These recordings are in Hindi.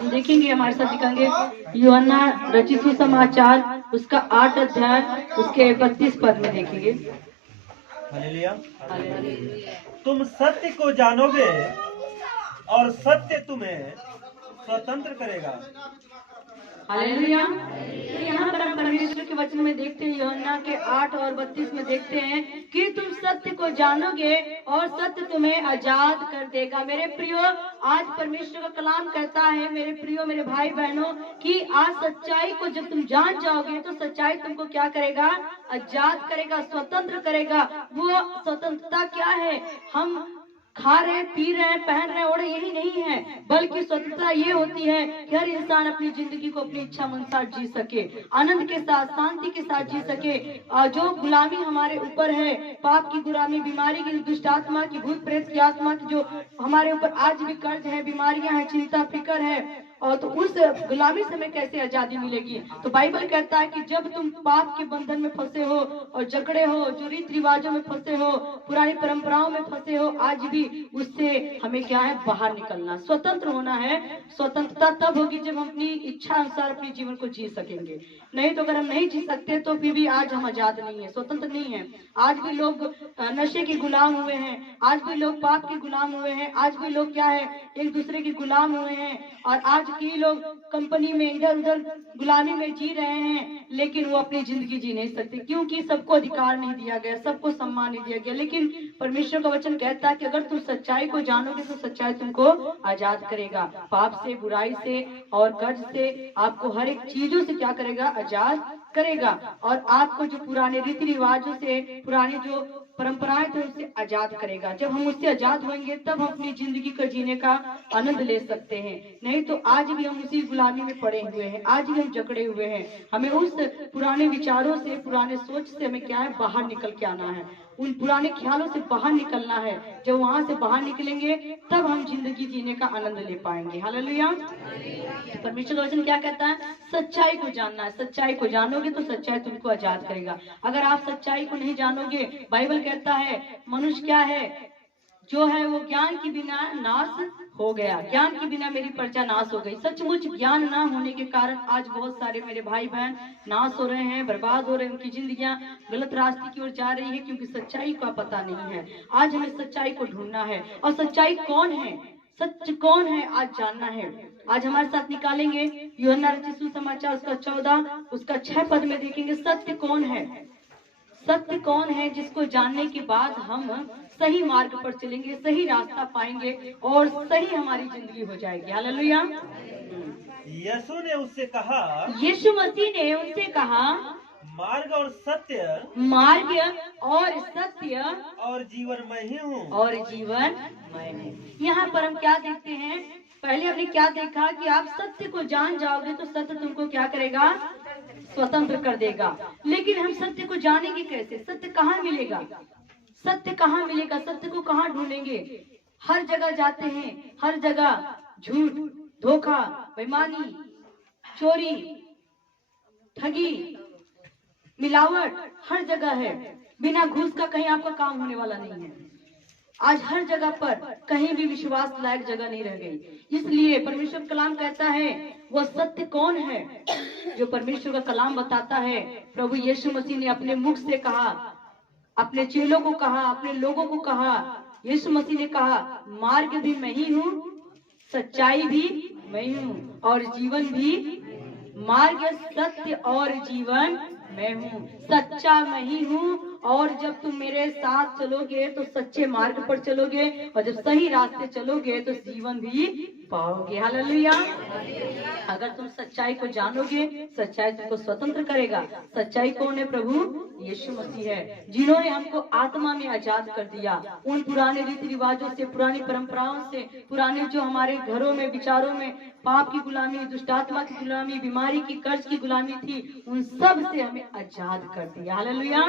हम देखेंगे, हमारे साथ दिखाएंगे यूहन्ना रचित सुसमाचार उसका 8 अध्याय उसके 32 पद में देखेंगे। हालेलुया। तुम सत्य को जानोगे और सत्य तुम्हें स्वतंत्र करेगा। हालेलुया। तो यहाँ पर हम परमेश्वर के वचन में देखते हैं, यूहन्ना के 8 और 32 में देखते हैं कि तुम सत्य को जानोगे और सत्य तुम्हें आजाद कर देगा। मेरे प्रियो, आज परमेश्वर का कलाम कहता है मेरे प्रियो, मेरे भाई बहनों, कि आज सच्चाई को जब तुम जान जाओगे तो सच्चाई तुमको क्या करेगा? आजाद करेगा, स्वतंत्र करेगा। वो स्वतंत्रता क्या है? हम खा रहे, पी रहे, पहन रहे, ओढ़ यही नहीं है, बल्कि स्वतंत्रता ये होती है कि हर इंसान अपनी जिंदगी को अपनी इच्छा अनुसार जी सके, आनंद के साथ, शांति के साथ जी सके। जो गुलामी हमारे ऊपर है, पाप की गुलामी, बीमारी की, दुष्ट आत्मा की, भूत प्रेत की आत्मा की, जो हमारे ऊपर आज भी कर्ज है, बीमारियां हैं, चिंता फिक्र है, और तो उस गुलामी से हमें कैसे आजादी मिलेगी? तो बाइबल कहता है कि जब तुम पाप के बंधन में फंसे हो और जकड़े हो, जो रीति रिवाजों में फंसे हो, पुरानी परंपराओं में फंसे हो, आज भी उससे हमें क्या है? बाहर निकलना, स्वतंत्र होना है। स्वतंत्रता तब होगी जब हम अपनी इच्छा अनुसार अपने जीवन को जी सकेंगे। नहीं तो अगर हम नहीं जी सकते तो फिर भी आज हम आजाद नहीं है, स्वतंत्र नहीं है। आज भी लोग नशे के गुलाम हुए हैं, आज भी लोग पाप के गुलाम हुए हैं, आज भी लोग क्या है? एक दूसरे के गुलाम हुए हैं, और आज के लोग कंपनी में इधर उधर गुलामी में जी रहे हैं, लेकिन वो अपनी जिंदगी जी नहीं सकते, क्योंकि सबको अधिकार नहीं दिया गया, सबको सम्मान नहीं दिया गया। लेकिन परमेश्वर का वचन कहता है कि अगर तुम सच्चाई को जानोगे तो सच्चाई तुमको आजाद करेगा, पाप से, बुराई से और कर्ज से, आपको हर एक चीजों से क्या करेगा? आजाद करेगा। और आपको जो पुराने रीति रिवाजों से, पुरानी जो परंपराएं थे उससे आजाद करेगा। जब हम उससे आजाद होंगे तब हम अपनी जिंदगी को जीने का आनंद ले सकते हैं। नहीं तो आज भी हम उसी गुलामी में पड़े हुए हैं, आज भी हम जकड़े हुए हैं। हमें उस पुराने विचारों से, पुराने सोच से हमें क्या है? बाहर निकल के आना है, उन पुराने ख्यालों से बाहर निकलना है। जब वहां से बाहर निकलेंगे तब हम जिंदगी जीने का आनंद ले पाएंगे। हालेलुया। परमेश्वर का वचन क्या कहता है? सच्चाई को जानना है, सच्चाई को जानोगे तो सच्चाई तुमको आजाद करेगा। अगर आप सच्चाई को नहीं जानोगे, बाइबल कहता है मनुष्य क्या है? जो है वो ज्ञान के बिना नाश हो गया, ज्ञान के बिना मेरी प्रजा नाश हो गई। सचमुच ज्ञान ना होने के कारण आज बहुत सारे मेरे भाई बहन नाश हो रहे हैं, बर्बाद हो रहे हैं, उनकी जिंदगियां गलत रास्ते की ओर जा रही है, क्योंकि सच्चाई का पता नहीं है। आज हमें सच्चाई को ढूंढना है, और सच्चाई कौन है, सच कौन है, आज जानना है। आज हमारे साथ निकालेंगे यूहन्ना रचित सुसमाचार उसका 14 उसका 6 पद में देखेंगे सत्य कौन है। सत्य कौन है जिसको जानने के बाद हम सही मार्ग पर चलेंगे, सही रास्ता पाएंगे और सही हमारी जिंदगी हो जाएगी। हालेलुया। यीशु ने उससे कहा, यीशु मसीह ने उनसे कहा, मार्ग और सत्य, मार्ग और सत्य और जीवन मैं ही हूँ, और जीवन मैं हूँ। यहाँ पर हम क्या देखते हैं? पहले हमने क्या देखा कि आप सत्य को जान जाओगे तो सत्य तुमको क्या करेगा? स्वतंत्र कर देगा। लेकिन हम सत्य को जानेंगे कैसे? सत्य कहाँ मिलेगा? सत्य कहाँ मिलेगा? सत्य को कहाँ ढूंढेंगे? हर जगह जाते हैं, हर जगह झूठ, धोखा, बेईमानी, चोरी, ठगी, मिलावट हर जगह है। बिना घूस का कहीं आपका काम होने वाला नहीं है। आज हर जगह पर कहीं भी विश्वास लायक जगह नहीं रह गई। इसलिए परमेश्वर कलाम कहता है वह सत्य कौन है? जो परमेश्वर का कलाम बताता है, प्रभु यीशु मसीह ने अपने मुख से कहा, अपने चेलों को कहा, अपने लोगों को कहा। यीशु मसीह ने कहा, मार्ग भी मैं ही हूँ, सच्चाई भी मैं ही हूँ और जीवन भी। मार्ग, सत्य और जीवन मैं हूँ, सच्चा मैं ही हूँ। और जब तुम मेरे साथ चलोगे तो सच्चे मार्ग पर चलोगे, और जब सही रास्ते चलोगे तो जीवन भी पाओगे। हालेलुया। अगर तुम सच्चाई को जानोगे, सच्चाई तुमको स्वतंत्र करेगा। सच्चाई कौन है? प्रभु यीशु मसीह है, जिन्होंने हमको आत्मा में आजाद कर दिया। उन पुराने रीति रिवाजों से, पुरानी परंपराओं से, पुराने जो हमारे घरों में, विचारों में पाप की गुलामी, दुष्ट आत्मा की गुलामी, बीमारी की, कर्ज की गुलामी थी, उन सब से हमें आजाद कर दिया। हालेलुया।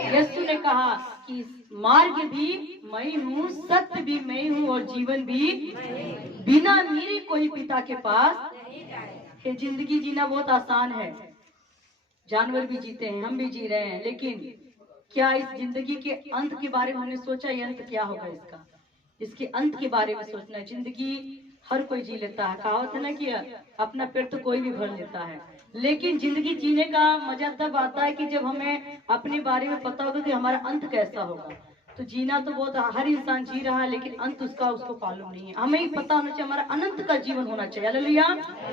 यीशु ने कहा कि मार्ग भी मैं हूँ, सत्य भी मैं हूँ और जीवन भी। बिना मेरे कोई पिता के पास। ये जिंदगी जीना बहुत आसान है, जानवर भी जीते हैं, हम भी जी रहे हैं, लेकिन क्या इस जिंदगी के अंत के बारे में हमने सोचा? ये अंत क्या होगा इसका? इसके अंत के बारे में सोचना है। जिंदगी हर कोई जी लेता है, कहावत है ना कि अपना पेट तो कोई भी भर लेता है, लेकिन जिंदगी जीने का मजा तब आता है कि जब हमें अपने बारे में पता होगा कि हमारा अंत कैसा होगा। तो जीना तो बहुत हर इंसान जी रहा है, लेकिन अंत उसका उसको मालूम नहीं है। हमें ही पता होना चाहिए हमारा अनंत का जीवन होना चाहिए। हालेलुया।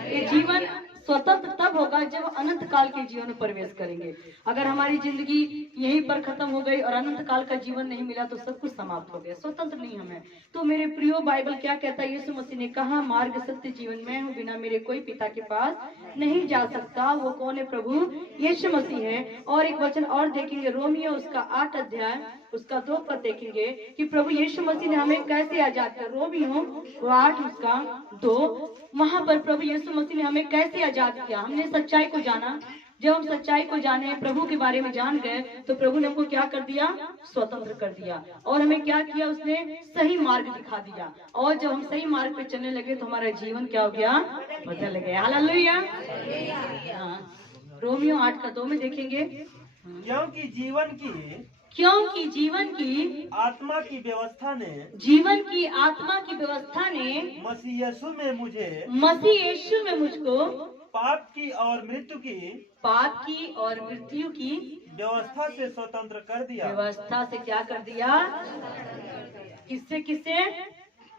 ये जीवन स्वतंत्र तब होगा जब अनंत काल के जीवन में प्रवेश करेंगे। अगर हमारी जिंदगी यहीं पर खत्म हो गई और अनंत काल का जीवन नहीं मिला तो सब कुछ समाप्त हो गया, स्वतंत्र नहीं हमें। तो मेरे प्रियो, बाइबल क्या कहता है? यीशु मसीह ने कहा, मार्ग सत्य जीवन मैं हूँ, बिना मेरे कोई पिता के पास नहीं जा सकता। वो कौन है? प्रभु यीशु मसीह है। और एक वचन और देखेंगे, रोमियो उसका 8 अध्याय उसका 2 पद देखेंगे कि प्रभु यीशु मसीह ने हमें कैसे आजाद किया। रोमियो 8 उसका 2, वहां पर प्रभु यीशु मसीह ने हमें कैसे आजाद किया। हमने सच्चाई को जाना, जब हम सच्चाई को जाने, प्रभु के बारे में जान गए, तो प्रभु ने हमको क्या कर दिया? स्वतंत्र कर दिया। और हमें क्या किया? उसने सही मार्ग दिखा दिया। और जब हम सही मार्ग पे चलने लगे तो हमारा जीवन क्या हो गया? बदल गया। हालेलुया। रोमियो 8 का 2 में देखेंगे, क्योंकि जीवन की आत्मा की व्यवस्था ने मसीह यीशु में मुझको पाप की और मृत्यु की व्यवस्था से स्वतंत्र कर दिया। व्यवस्था से क्या कर दिया? किससे?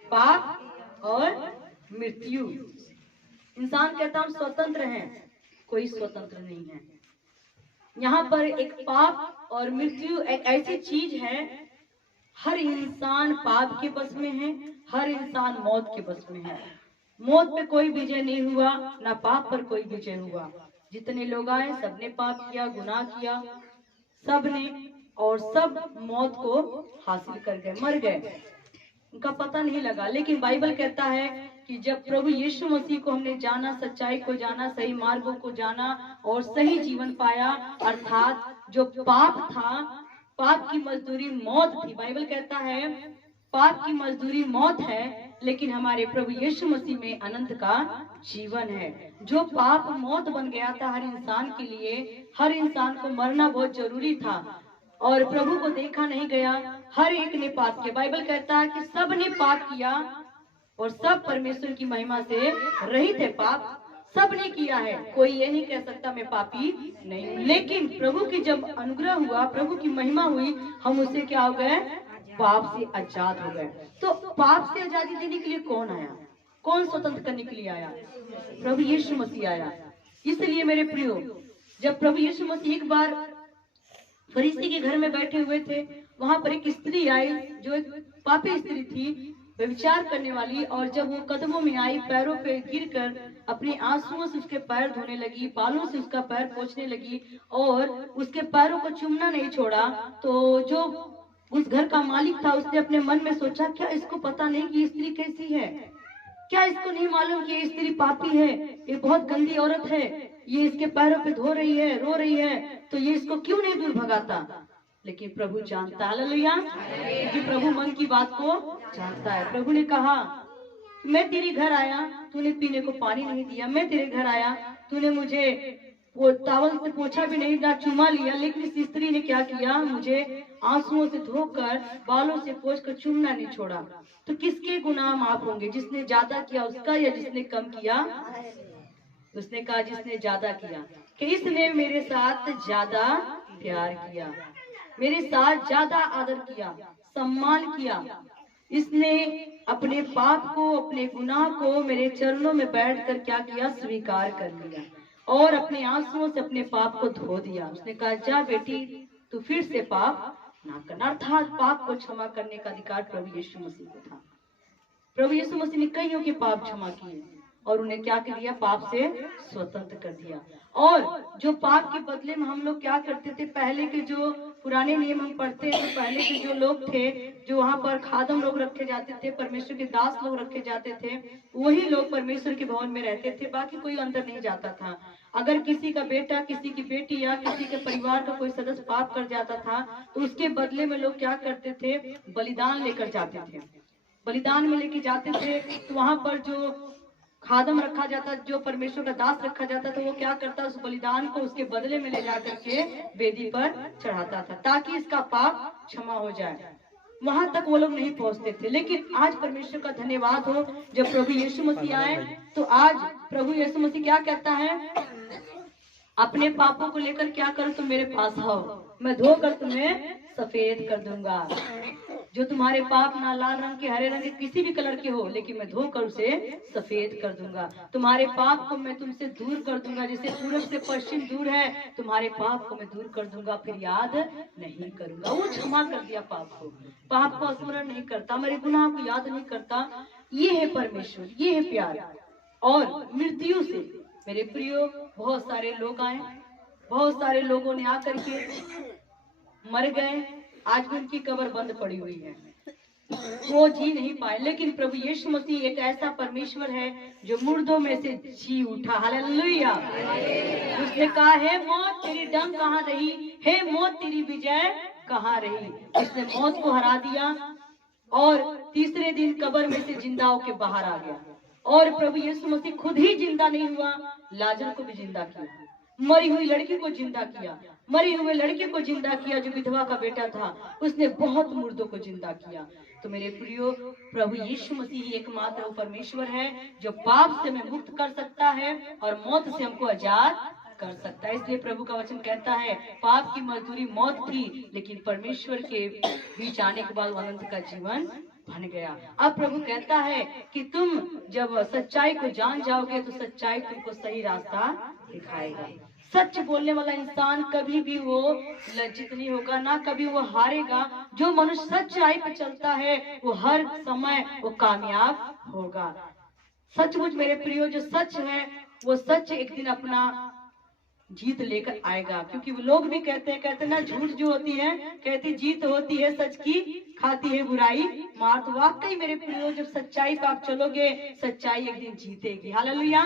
पाप और मृत्यु। इंसान कहता हम स्वतंत्र हैं, कोई स्वतंत्र नहीं है। यहाँ पर एक पाप और मृत्यु एक ऐसी चीज है, हर इंसान पाप के बस में है, हर इंसान मौत के बस में है। मौत पे कोई विजय नहीं हुआ, ना पाप पर कोई विजय हुआ। जितने लोग आए सबने पाप किया, गुनाह किया, सबने, और सब मौत को हासिल कर गए, मर गए, उनका पता नहीं लगा। लेकिन बाइबल कहता है कि जब प्रभु यीशु मसीह को हमने जाना, सच्चाई को जाना, सही मार्गों को जाना और सही जीवन पाया, अर्थात जो पाप था, पाप की मजदूरी मौत थी। बाइबल कहता है पाप की मजदूरी मौत है, लेकिन हमारे प्रभु यीशु मसीह में अनंत का जीवन है। जो पाप मौत बन गया था हर इंसान के लिए, हर इंसान को मरना बहुत जरूरी था और प्रभु को देखा नहीं गया, हर एक ने पाप किया। बाइबल कहता है कि सब ने पाप किया और सब परमेश्वर की महिमा से रहित है। पाप सब ने किया है, कोई ये नहीं कह सकता मैं पापी नहीं हूँ। लेकिन प्रभु की जब अनुग्रह हुआ, प्रभु की महिमा हुई, हम उससे क्या हो गए? पाप से आजाद हो गए। तो पाप से आजादी देने के लिए कौन आया? कौन स्वतंत्र करने के लिए आया? प्रभु यीशु मसीह आया। इसलिए मेरे प्रियो, जब प्रभु यीशु मसीह एक बार फरीसी के घर में बैठे हुए थे, वहां पर एक स्त्री आई जो एक पापी स्त्री थी, व्यभिचार करने वाली। और जब वो कदमों में आई, पैरों पे गिरकर अपने आंसुओं से उसके पैर धोने लगी, बालों से उसका पैर पोंछने लगी और उसके पैरों को चूमना नहीं छोड़ा। तो जो उस घर का मालिक था, उसने अपने मन में सोचा, क्या इसको पता नहीं कि ये स्त्री कैसी है? क्या इसको नहीं मालूम कि ये स्त्री पापी है, ये बहुत गंदी औरत है, ये इसके पैरों पे धो रही है, रो रही है, तो ये इसको क्यों नहीं दूर भगाता? लेकिन प्रभु जानता, हालेलुया, क्योंकि प्रभु मन की बात को जानता है। प्रभु ने कहा, मैं तेरे घर आया, तूने पीने को पानी नहीं दिया। मैं तेरे घर आया, तूने मुझे वो टॉवल से पोछा भी नहीं, ना चुमा लिया। लेकिन इस स्त्री ने क्या किया? मुझे आंसुओं से धोकर, बालों से पोंछकर चूमना नहीं छोड़ा। तो किसके गुनाह माफ होंगे? जिसने ज्यादा किया उसका या जिसने कम किया? उसने कहा जिसने ज्यादा किया, कि इसने मेरे साथ ज्यादा प्यार किया, मेरे साथ ज्यादा आदर किया, सम्मान किया। इसने अपने पाप को, अपने गुनाह को मेरे चरणों में बैठकर क्या किया? स्वीकार कर लिया और अपने आंसुओं से अपने पाप को धो दिया। उसने कहा, जा बेटी, तू फिर से पाप ना करना। अर्थात पाप को क्षमा करने का अधिकार प्रभु यीशु मसीह को था। प्रभु यीशु मसीह ने कईयों के पाप क्षमा किए और उन्हें क्या कर दिया? पाप से स्वतंत्र कर दिया। और जो पाप के बदले में हम लोग क्या करते थे? पहले के जो पुराने नियम हम पढ़ते हैं, तो पहले के जो लोग थे, जो वहाँ पर खादम लोग रखे जाते थे, परमेश्वर के दास लोग रखे जाते थे, वही लोग परमेश्वर के भवन में रहते थे, बाकी कोई अंदर नहीं जाता था। अगर किसी का बेटा, किसी की बेटी या किसी के परिवार का कोई सदस्य पाप कर जाता था, तो उसके बदले में लोग क्या करते थे? बलिदान लेकर जाते थे। बलिदान में लेके जाते थे, तो वहाँ पर जो खादम रखा जाता, जो परमेश्वर का दास रखा जाता, तो वो क्या करता? उस बलिदान को उसके बदले में ले जाकर के वेदी पर चढ़ाता था, ताकि इसका पाप क्षमा हो जाए। वहां तक वो लोग नहीं पहुंचते थे। लेकिन आज परमेश्वर का धन्यवाद हो, जब प्रभु यीशु मसीह आए तो आज प्रभु यीशु मसीह क्या कहता है, अपने पापों को लेकर क्या करो, तुम मेरे पास आओ, मैं धोकर तुम्हें सफेद कर दूंगा। जो तुम्हारे पाप ना लाल रंग के, हरे रंग के, किसी भी कलर के हो, लेकिन मैं धोकर उसे सफेद कर दूंगा। तुम्हारे पाप को मैं तुमसे दूर कर दूंगा, जैसे पूरब से पश्चिम दूर है, तुम्हारे पाप को मैं दूर कर दूंगा, फिर याद नहीं करूंगा। वो क्षमा कर दिया पाप को, पाप को स्मरण नहीं करता, मेरे गुनाह को याद नहीं करता। ये है परमेश्वर, ये है प्यार। और मृत्यु से मेरे प्रियो बहुत सारे लोग आए, बहुत सारे लोगों ने आकर के मर गए, आज भी उनकी कब्र बंद पड़ी हुई है, वो जी नहीं पाए। लेकिन प्रभु यीशु मसीह एक ऐसा परमेश्वर है जो मुर्दों में से जी उठा। हालेलुया। उसने कहा, हे मौत तेरी डंक कहाँ रही, हे मौत तेरी विजय कहाँ रही। उसने मौत को हरा दिया और तीसरे दिन कब्र में से जिंदा होकर बाहर आ गया। और प्रभु यीशु मसीह खुद ही जिंदा नहीं हुआ, लाजर को भी जिंदा किया, मरी हुई लड़की को जिंदा किया, मरी हुए लड़के को जिंदा किया जो विधवा का बेटा था, उसने बहुत मुर्दों को जिंदा किया। तो मेरे प्रियो, प्रभु यीशु मसीह ही एकमात्र वो परमेश्वर है जो पाप से हमें मुक्त कर सकता है और मौत से हमको आजाद कर सकता है। इसलिए प्रभु का वचन कहता है, पाप की मजदूरी मौत थी, लेकिन परमेश्वर के बीच आने के बाद अनंत का जीवन बन गया। अब प्रभु कहता है कि तुम जब सच्चाई को जान जाओगे तो सच्चाई तुमको सही रास्ता दिखाएगा। सच बोलने वाला इंसान कभी भी वो लज्जित नहीं होगा, ना कभी वो हारेगा। जो मनुष्य सच्चाई पे चलता है वो हर समय वो कामयाब होगा। सचमुच मेरे प्रियो, जो सच है वो सच एक दिन अपना जीत लेकर आएगा। क्योंकि वो लोग भी कहते ना, झूठ जो होती है कहती जीत होती है सच की, खाती है बुराई मार। तो वाकई मेरे प्रियो, जब सच्चाई पर आप चलोगे सच्चाई एक दिन जीतेगी। हालेलुया।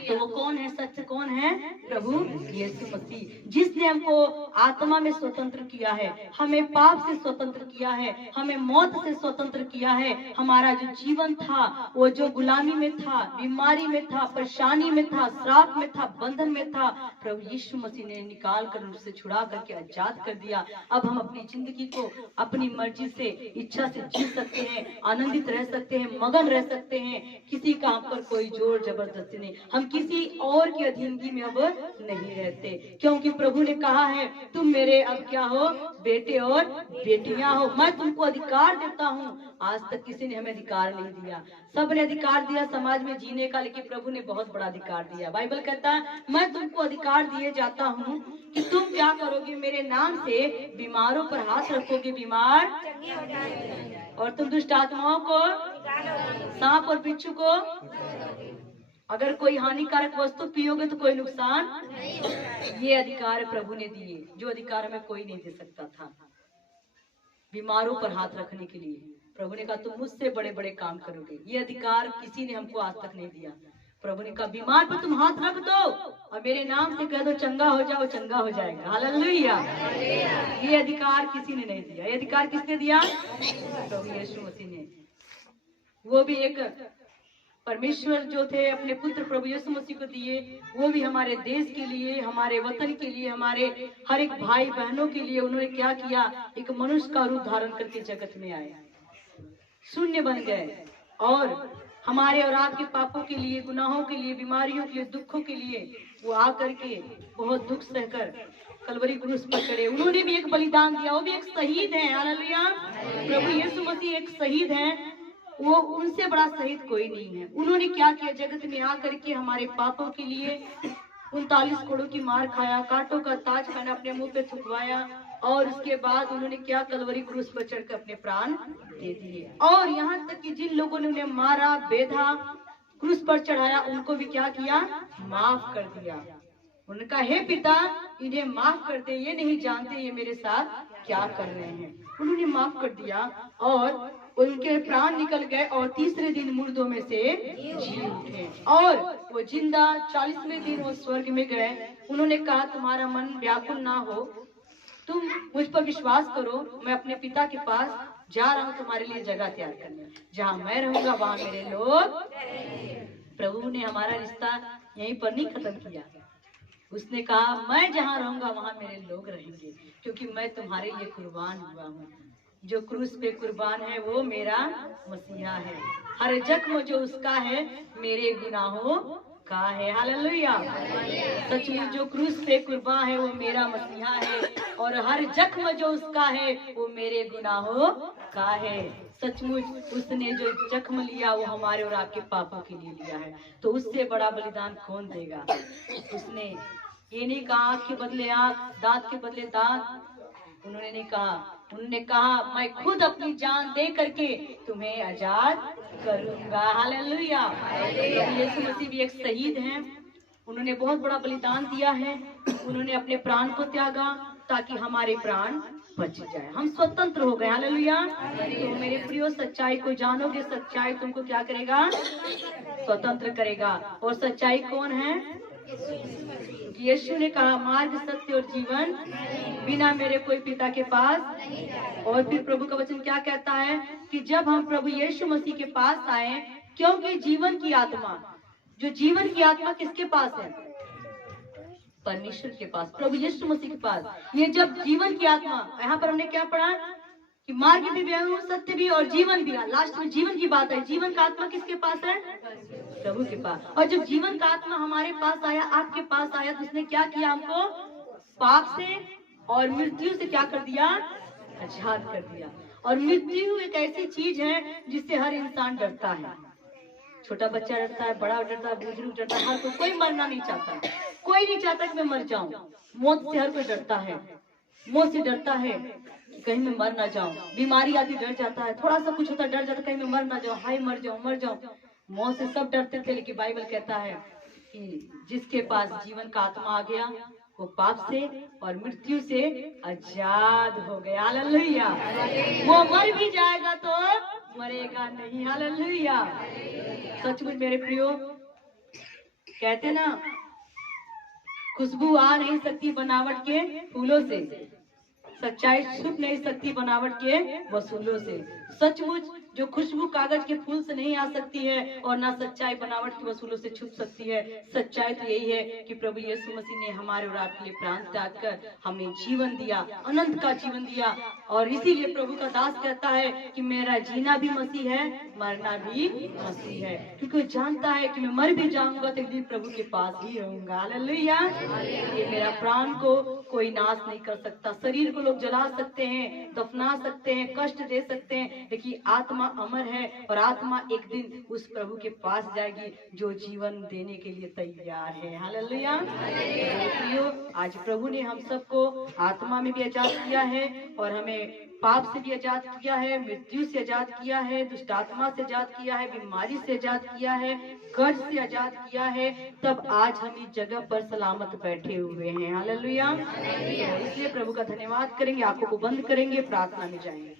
तो वो कौन है, सच कौन है? प्रभु यीशु मसीह, जिसने हमको आत्मा में स्वतंत्र किया है, हमें पाप से स्वतंत्र किया है, हमें मौत से स्वतंत्र किया है। हमारा जो जीवन था वो जो गुलामी में था, बीमारी में था, परेशानी में था, श्राप में था, बंधन में था, प्रभु यीशु मसीह ने निकाल कर उससे छुड़ा करके आजाद कर दिया। अब हम अपनी जिंदगी को अपनी मर्जी से, इच्छा से जी सकते हैं, आनंदित रह सकते हैं, मगन रह सकते हैं। किसी का हम पर कोई जोर जबरदस्ती नहीं, हम किसी और की अधीनगी में अब नहीं रहते, क्योंकि प्रभु ने कहा है, तुम मेरे अब क्या हो, बेटे और बेटियां हो, मैं तुमको अधिकार देता हूँ। आज तक किसी ने हमें अधिकार नहीं दिया, सबने अधिकार दिया समाज में जीने का, लेकिन प्रभु ने बहुत बड़ा अधिकार दिया। बाइबल कहता है, मैं तुमको अधिकार दिए जाता हूँ कि तुम क्या करोगे, मेरे नाम से बीमारों पर हाथ रखोगे, बीमार और तुम दुष्ट आत्माओं को, सांप और बिच्छू को, अगर कोई हानिकारक वस्तु पियोगे तो कोई नुकसान। ये अधिकार प्रभु ने दिए, जो अधिकार हमें कोई नहीं दे सकता था। बीमारों पर हाथ रखने के लिए प्रभु ने कहा, तुम मुझसे बड़े बड़े काम करोगे। ये अधिकार किसी ने हमको आज तक नहीं दिया। प्रभु ने कहा, बीमार पर तुम हाथ रख दो और मेरे नाम से कह दो चंगा हो जाओ, चंगा हो जाएगा। हालेलुया। ये अधिकार किसी ने नहीं दिया। ये अधिकार किसने दिया? प्रभु यीशु मसीह ने। वो भी एक परमेश्वर जो थे, अपने पुत्र प्रभु यीशु मसीह को दिए। वो भी हमारे देश के लिए, हमारे वतन के लिए, हमारे हर एक भाई बहनों के लिए उन्होंने क्या किया, एक मनुष्य का रूप धारण करके जगत में आए, शून्य बन गए और हमारे और आपके पापों के लिए, गुनाहों के लिए, बीमारियों के लिए, दुखों के लिए वो आकर के बहुत दुख सहकर कलवरी क्रूस पर चढ़े। उन्होंने भी एक बलिदान दिया, वो भी एक शहीद है। हालेलुया। प्रभु यीशु मसीह एक शहीद है, वो उनसे बड़ा शहीद कोई नहीं है। उन्होंने क्या किया, जगत में आकर के हमारे पापों के लिए 39 कोड़ों की मार खाया, कांटों का ताज पहना, अपने मुंह पे थुकवाया और उसके बाद उन्होंने क्या, कलवरी क्रूस पर चढ़कर अपने प्राण दे दिए। और यहाँ तक कि जिन लोगों ने उन्हें मारा, बेधा, क्रूस पर चढ़ाया, उनको भी क्या किया, माफ कर दिया। उनका, हे पिता इन्हें माफ कर दे, ये नहीं जानते ये मेरे साथ क्या कर रहे हैं। उन्होंने माफ कर दिया और उनके प्राण निकल गए और तीसरे दिन मुर्दों में से जी उठे और वो जिंदा 40वें दिन वो स्वर्ग में गए। उन्होंने कहा, तुम्हारा मन व्याकुल ना हो, तुम मुझ पर विश्वास करो, मैं अपने पिता के पास जा रहा हूँ तुम्हारे लिए जगह तैयार करने। जहाँ मैं रहूंगा वहाँ मेरे लोग। प्रभु ने हमारा रिश्ता यहीं पर नहीं खत्म किया, उसने कहा, मैं जहाँ रहूंगा वहाँ मेरे लोग रहेंगे, क्योंकि मैं तुम्हारे लिए कुर्बान हुआ हूँ। जो क्रूस पे कुर्बान है वो मेरा मसीहा है। हर जख्म जो उसका है मेरे गुनाहों का है। हालेलुया। सचमुच जो क्रूस पे कुर्बान है वो मेरा मसीहा है, और हर जख्म जो उसका है वो मेरे गुनाहों का है। सचमुच उसने जो जख्म लिया वो हमारे और आपके पापों के लिए लिया है, तो उससे बड़ा बलिदान कौन देगा। उसने ये नहीं कहा आँख के बदले आँख, दांत के बदले दांत। उन्होंने कहा मैं खुद अपनी जान दे करके तुम्हें आजाद करूंगा। हालेलुया। यीशु मसीह भी एक शहीद हैं। उन्होंने बहुत बड़ा बलिदान दिया है। उन्होंने अपने प्राण को त्यागा ताकि हमारे प्राण बच जाए, हम स्वतंत्र हो गए। हालेलुया। तो मेरे प्रियो, सच्चाई को जानोगे, सच्चाई तुमको क्या करेगा, स्वतंत्र करेगा। और सच्चाई कौन है? यीशु ने कहा मार्ग, सत्य और जीवन, बिना मेरे कोई पिता के पास। और फिर प्रभु का वचन क्या कहता है कि जब हम प्रभु यीशु मसीह के पास आए, क्योंकि जीवन की आत्मा, जो जीवन की आत्मा किसके पास है? परमेश्वर के पास, प्रभु यीशु मसीह के पास। ये जब जीवन की आत्मा, यहाँ पर हमने क्या पढ़ा कि मार्ग भी, सत्य भी और जीवन भी। लास्ट में जीवन की बात है। जीवन का आत्मा किसके पास है? प्रभु के पास। और जब जीवन का आत्मा हमारे पास आया, आपके पास आया, तो उसने क्या किया? हमको पाप से और मृत्यु से क्या कर दिया? आजाद कर दिया। और मृत्यु एक ऐसी चीज है जिससे हर इंसान डरता है। छोटा बच्चा डरता है, बड़ा डरता है, बुजुर्ग डरता है, हर कोई मरना नहीं चाहता। कोई नहीं चाहता कि मैं मर जाऊं। मौत से हर कोई डरता है। मौत से डरता है कि कहीं मैं मर ना जाऊं। बीमारी आती डर जाता है, थोड़ा सा कुछ होता डर जाता, कहीं मैं मर ना जाऊं, हाय मर जाऊं। मौत से सब डरते थे, लेकिन बाइबल कहता है कि जिसके पास जीवन का आत्मा आ गया वो पाप से और मृत्यु से आजाद हो गया। हालेलुया। वो मर भी जाएगा तो मरेगा नहीं। हालेलुया। सचमुच मेरे प्रियो, कहते ना खुशबू आ नहीं सकती बनावट के फूलों से, सच्चाई छुप नहीं सकती बनावट के वसूलों से। सचमुच जो खुशबू कागज के फूल से नहीं आ सकती है और ना सच्चाई बनावट के वसूलों से छुप सकती है। सच्चाई तो यही है कि प्रभु यीशु मसीह ने हमारे और आपके लिए प्राण त्याग कर हमें जीवन दिया, अनंत का जीवन दिया। और इसीलिए प्रभु का दास कहता है कि मेरा जीना भी मसीह है, मरना भी मसीह है, क्योंकि वो जानता है कि मैं मर भी जाऊंगा तो एक दिन प्रभु के पास ही रहूंगा। हालेलुया। ये मेरा प्राण को कोई नाश नहीं कर सकता। शरीर को लोग जला सकते हैं, दफना सकते हैं, कष्ट दे सकते हैं, लेकिन आत्मा अमर है और आत्मा एक दिन उस प्रभु के पास जाएगी जो जीवन देने के लिए तैयार है। हालेलुया। आज प्रभु ने हम सबको आत्मा में भी आजाद किया है और हमें पाप से भी आजाद किया है, मृत्यु से आजाद किया है, दुष्ट आत्मा से आजाद किया है, बीमारी से आजाद किया है, कर्ज से आजाद किया है। तब आज हम इस जगह पर सलामत बैठे हुए हैं। हालेलुया। इसलिए प्रभु का धन्यवाद करेंगे, आंखों को बंद करेंगे, प्रार्थना में जाएंगे।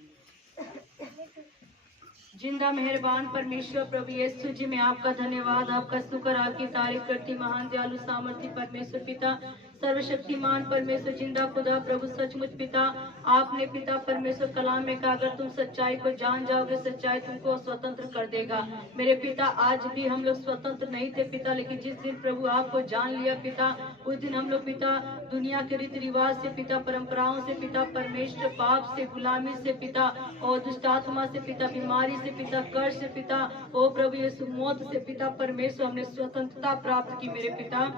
जिंदा मेहरबान परमेश्वर प्रभु यीशु जी, मैं आपका धन्यवाद, आपका शुक्र, आपकी तारीफ करती। महान दयालु सामर्थी परमेश्वर पिता, सर्वशक्तिमान परमेश्वर, जिंदा खुदा प्रभु, सचमुच पिता, आपने पिता परमेश्वर कलाम में कहा अगर तुम सच्चाई को जान जाओगे सच्चाई तुमको स्वतंत्र कर देगा। मेरे पिता, आज भी हम लोग स्वतंत्र नहीं थे पिता, लेकिन जिस दिन प्रभु आपको जान लिया पिता, उस दिन हम लोग पिता दुनिया के रीति रिवाज से पिता, परंपराओं से पिता परमेश्वर, पाप से, गुलामी से पिता, और दुष्ट आत्मा से पिता, बीमारी से पिता, कर्ज से पिता, ओ प्रभु यीशु, मौत से पिता परमेश्वर, हमने स्वतंत्रता प्राप्त की मेरे पिता।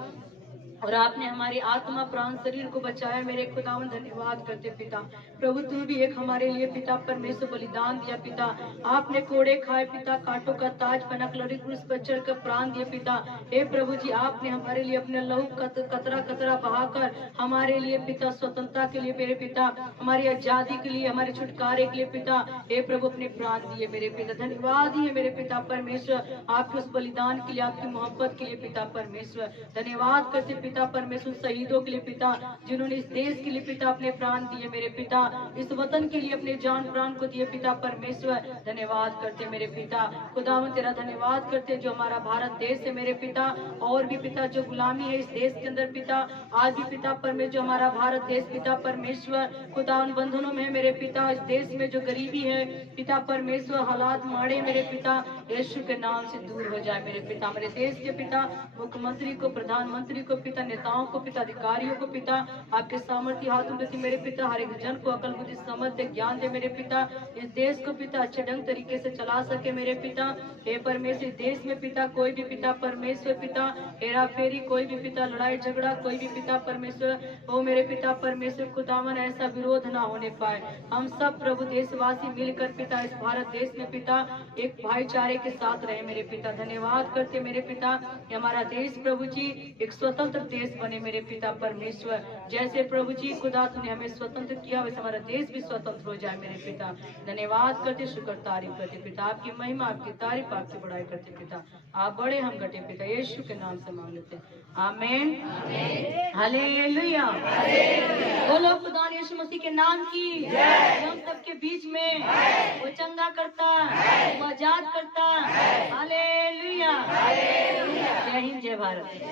और आपने हमारी आत्मा, प्राण, शरीर को बचाया मेरे खुदावन, धन्यवाद करते पिता। प्रभु तुम भी एक हमारे लिए पिता परमेश्वर बलिदान दिया पिता। आपने कोड़े खाए पिता, कांटों का ताज पहना, लड़ी क्रूस पर चढ़कर प्राण दिए पिता। हे प्रभु जी, आपने हमारे लिए अपने लहू कतरा कतरा बहाकर हमारे लिए पिता स्वतंत्रता के लिए मेरे पिता, हमारी आजादी के लिए, हमारे छुटकारे के लिए पिता, हे प्रभु अपने प्राण दिए मेरे पिता। धन्यवाद ही है मेरे पिता परमेश्वर आपके उस बलिदान के लिए, आपकी मोहब्बत के लिए पिता परमेश्वर। धन्यवाद करते पिता परमेश्वर शहीदों के लिए पिता, जिन्होंने इस देश के लिए पिता अपने प्राण दिए मेरे पिता, इस वतन के लिए अपने जान प्राण को दिए पिता परमेश्वर। धन्यवाद करते मेरे पिता खुदावन, तेरा धन्यवाद करते जो हमारा भारत देश है मेरे पिता, और भी पिता जो गुलामी है इस देश के अंदर पिता, आज भी पिता परमेश्वर जो हमारा भारत देश पिता परमेश्वर खुदावन बंधनों में है मेरे पिता। इस देश में जो गरीबी है पिता परमेश्वर, हालात माड़े मेरे पिता, यीशु के नाम से दूर हो जाए मेरे पिता। मेरे देश के पिता, मुख्यमंत्री को, प्रधानमंत्री को पिता, नेताओं को पिता, अधिकारियों को पिता, आपके सामर्थ्य हाथों में मेरे पिता, हर एक जन को अकल बुद्धि समझ दे, ज्ञान दे मेरे पिता। इस देश को पिता अच्छे ढंग तरीके से चला सके मेरे पिता। हे परमेश्वर, देश में पिता कोई भी पिता परमेश्वर पिता हेरा फेरी, कोई भी पिता लड़ाई झगड़ा, कोई भी पिता परमेश्वर ओ मेरे पिता परमेश्वर खुदावन ऐसा विरोध ना होने पाए। हम सब प्रभु देशवासी मिलकर पिता इस भारत देश में पिता एक भाईचारे के साथ रहे मेरे पिता। धन्यवाद करते मेरे पिता, हमारा देश प्रभु जी एक स्वतंत्र देश बने मेरे पिता परमेश्वर। जैसे प्रभु जी खुदा तूने हमें स्वतंत्र किया, वैसे हमारा देश भी स्वतंत्र हो जाए मेरे पिता। धन्यवाद करते, शुक्र तारीफ करते पिता, आपकी महिमा, आपकी तारीफ, आपकी बड़ाई करते पिता। आप बड़े, हम घटे पिता, यीशु के नाम से मांग लेते हैं, आमीन, हालेलुया। बोलो खुदा यीशु मसीह के नाम की, हम सबके बीच में वो चंगा करता, वो आजाद करता, हालेलुया। जय हिंद, जय भारत।